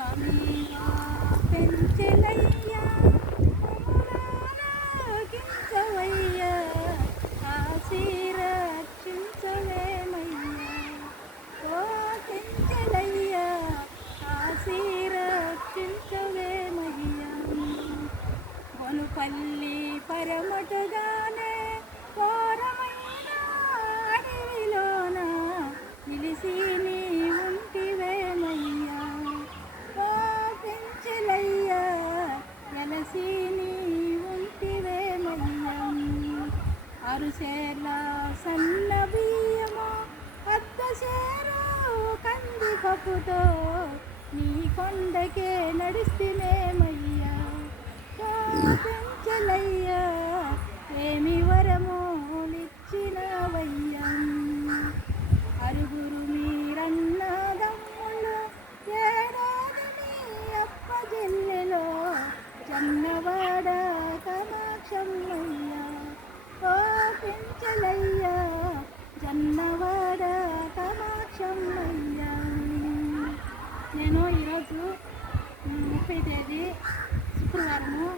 స్వామిగా పెంచెలయ్యా మమ్మలాలకించవయ్యా ఆశీరక్షించవేమయ్యా ఓ పెంచెలయ్యా ఆశీరక్షించవేమయ్యా వనుపల్లి పరమటుగానే ఘోరమైన అడవిలోన నిలిసి నీ ఉంటివేమయ్యా ఓ పెంచెలయ్యా ఎలసి నీ ఉంటివేమయ్యా అరుసేర్ల సన్న బియ్యము అద్దసేరు కంది పప్పుతో నీ కొండకే నడిస్తేనేమయ్యా ఓ పెంచెలయ్యా ఏమి వరములిచ్చినవయ్యా అరుగురు మీరన్నదమ్ములు ఏడాది మీ అప్పజెల్లెలో జన్నవాడ కమాక్షమ్మయ్యా ఓ పెంచెలయ్యా జన్నవాడ కమాక్షమ్మయ్యా నేను ఈరోజు 30 తేదీ శుక్రవారము